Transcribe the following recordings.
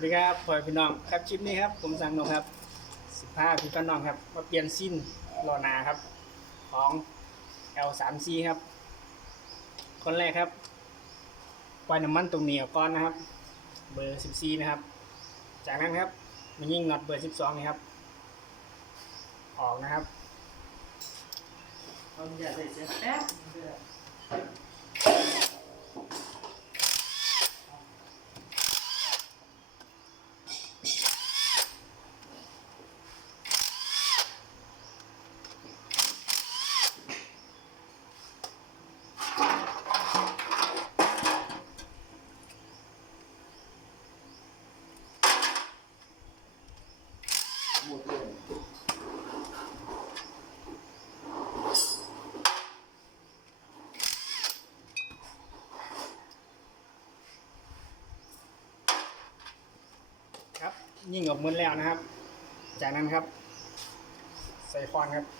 วัสดีครับพ่อพี่น้องครับคลิปนี้ครับผมสังนงครับสิบห้าพี่ก็น้องครับมาเปลี่ยนสิ้นรอหนาครับ ของ L3C ครับคนแรกครับปล่อยน้ำมันตรงเหนียวก้อนนะครับ เบอร์14นะครับ จากนั้นครับมายิ่งน็อตเบอร์12นี่ครับ ออกนะครับเอาอย่าใส่เสียแป๊บ เดียครับยิงออกมือแล้วนะครับ จากนั้นครับ ใส่ฟอนครับนะครับ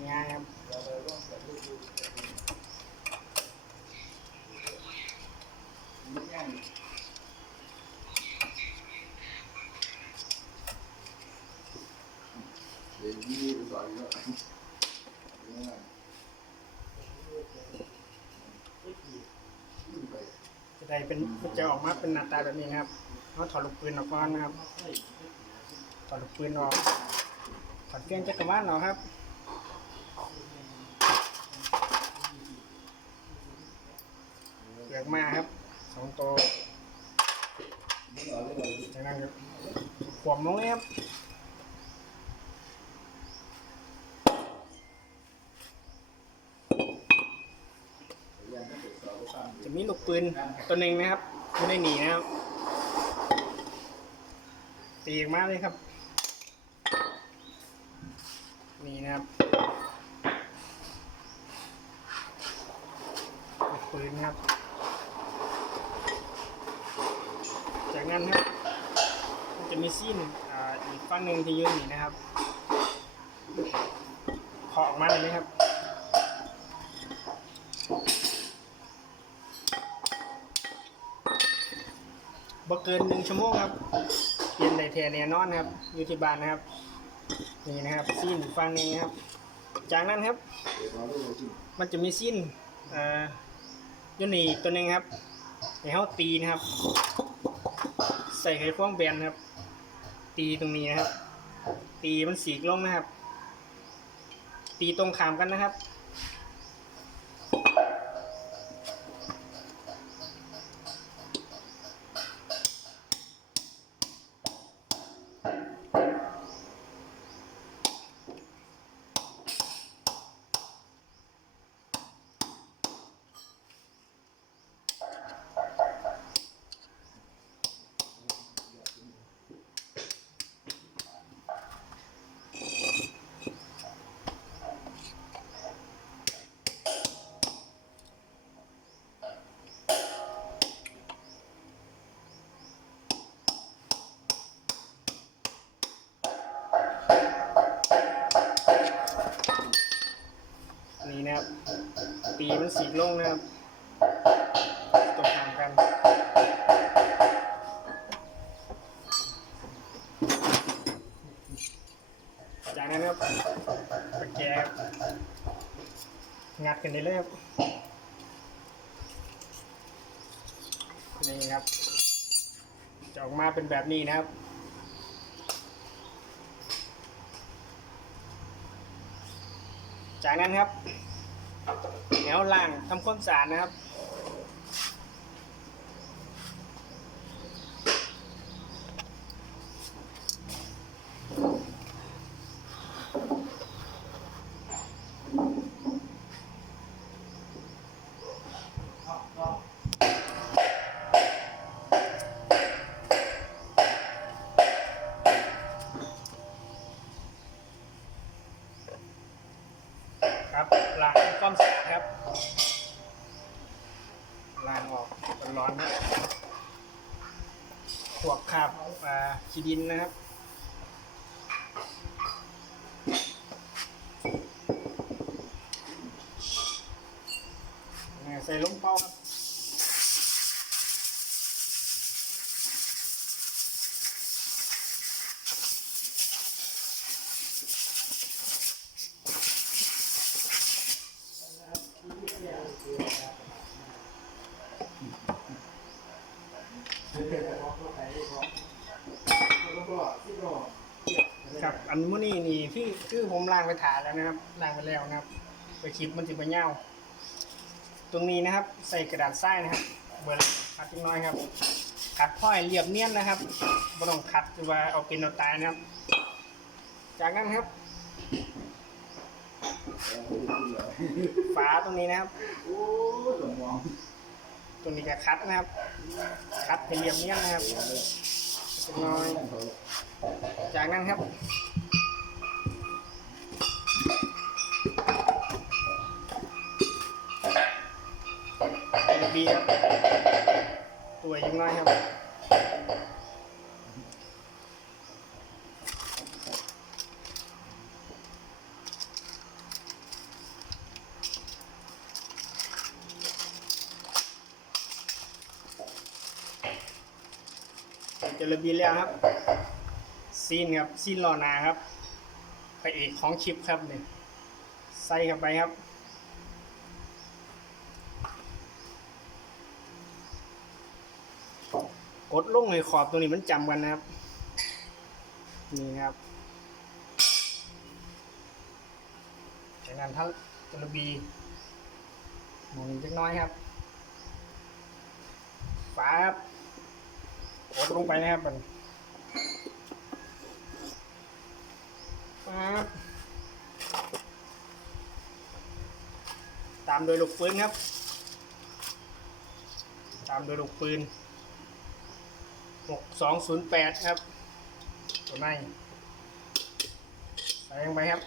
เป็นง่ายๆครับจะได้เป็นจะออกมาเป็นหน้าตาแบบนี้ครับเขาถอดลูกปืนออกก่อนนะครับถอดลูกปืนออกถอดเครื่องจักรวาลออกครับ เปลือกมาครับสองตัวจากนั้นครับขวมลงเลยครับจะมีลูกปืนตัวหนึ่งนะครับไม่ได้หนีนะครับตีออกมาเลยครับ นี่นะครับลูกปืนครับ จาก นั้นครับมันจะมีซีนอ่าอีกฝั่งหนึ่งที่ยืนนี่นะครับเคาะออกมาเลยไหมครับบ่เกินหนึ่งชั่วโมงครับเปลี่ยนไดแท้แน่นอนครับอยู่ที่บ้านนะครับ นี่นะครับซีนฟังนี้ครับ จากนั้นครับ มันจะมีซีนอ่ออยูนี่ตัวหนึงครับในเขาตีนะครับ ใส่ไขควงแบนครับ ตีตรงนี้นะครับ ตีมันสีกลงนะครับ ตีตรงขามกันนะครับ มันสีลงนะครับตรงข้ามกันจากนั้นครับตะแกรงงัดกันได้เลยครับนี่ครับ จะออกมาเป็นแบบนี้นะครับจากนั้นครับ แนวล่างทำข้นสารนะครับ ล้างออกร้อนๆครับขวบคาบอ่าขี้ดินนะครับอ่ใส่ลงเป้าครับ ครับอันมื้อนี้นี่ที่คือผมล้างไปถาแล้วนะครับล้างไปแล้วนะครับ ไปคลิปมันจะไปเงาตรงนี้นะครับ ใส่กระดาษทรายนะครับ เบอร์คัดนิดน้อยครับคัดพ่อยเรียบเนียนนะครับไม่ต้องคัดหรือว่าเอาเป็นเอาตายนะครับ จากนั้นครับฝาตรงนี้นะครับโอ้หลงมอง ตรงนี้จะคัดนะครับ คัดเป็นเรียบเนียนะครับเล็กน้อย จากนั้นครับ จอระบีแล้วครับซีนครับซีนรอนาครับพระเอกของคลิปครับเนี่ยใส่เข้าไปครับกดลงเลยขอบตัวนี้มันจำกันนะครับ นี่ครับจากนั้นทั้งจระบีหมุนจักน้อยครับ ฝาครับ กดลงไปนะครับมันปั๊บตามโดยลูกปืนครับ ตามโดยลูกปืน 6208 ครับ ตัวในใส่ลงไปครับ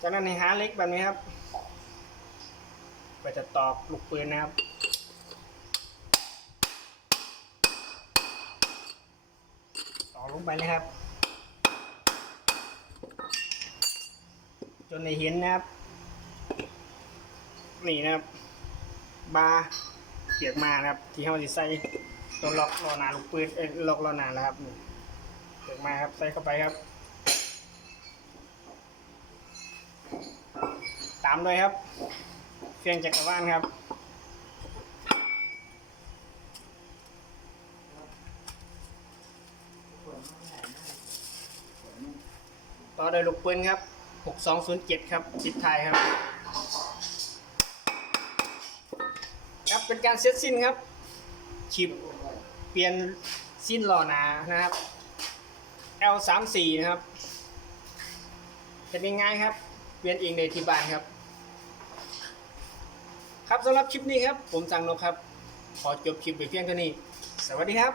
จากนั้นในหาเล็กแบบนี้ครับ ไปจะตอกลูกปืนนะครับ ต่อลงไปนะครับ จนในเห็นนะครับ นี่นะครับ บาเปียกมานะครับ ที่เขาจะใส่ตัวล็อกรอนาลูกปืนเอ้ล็อกรอนาแล้วครับนี่เปียกมาครับ ใส่เข้าไปครับ ตามด้วยครับ เครื่องจักรวาลครับ ต่อโดยลูกปืนครับ 6207 ครับจิตไทยครับ ครับเป็นการเซตสิ้นครับชิปเปลี่ยนสิ้นหล่อหนานะครับ L34 นะครับเป็นง่ายครับเปลี่ยนเองในที่บ้านครับ ครับสำหรับคลิปนี้ครับ ผมสั่งนกครับ ขอจบคลิปไปเพียงเท่านี้ สวัสดีครับ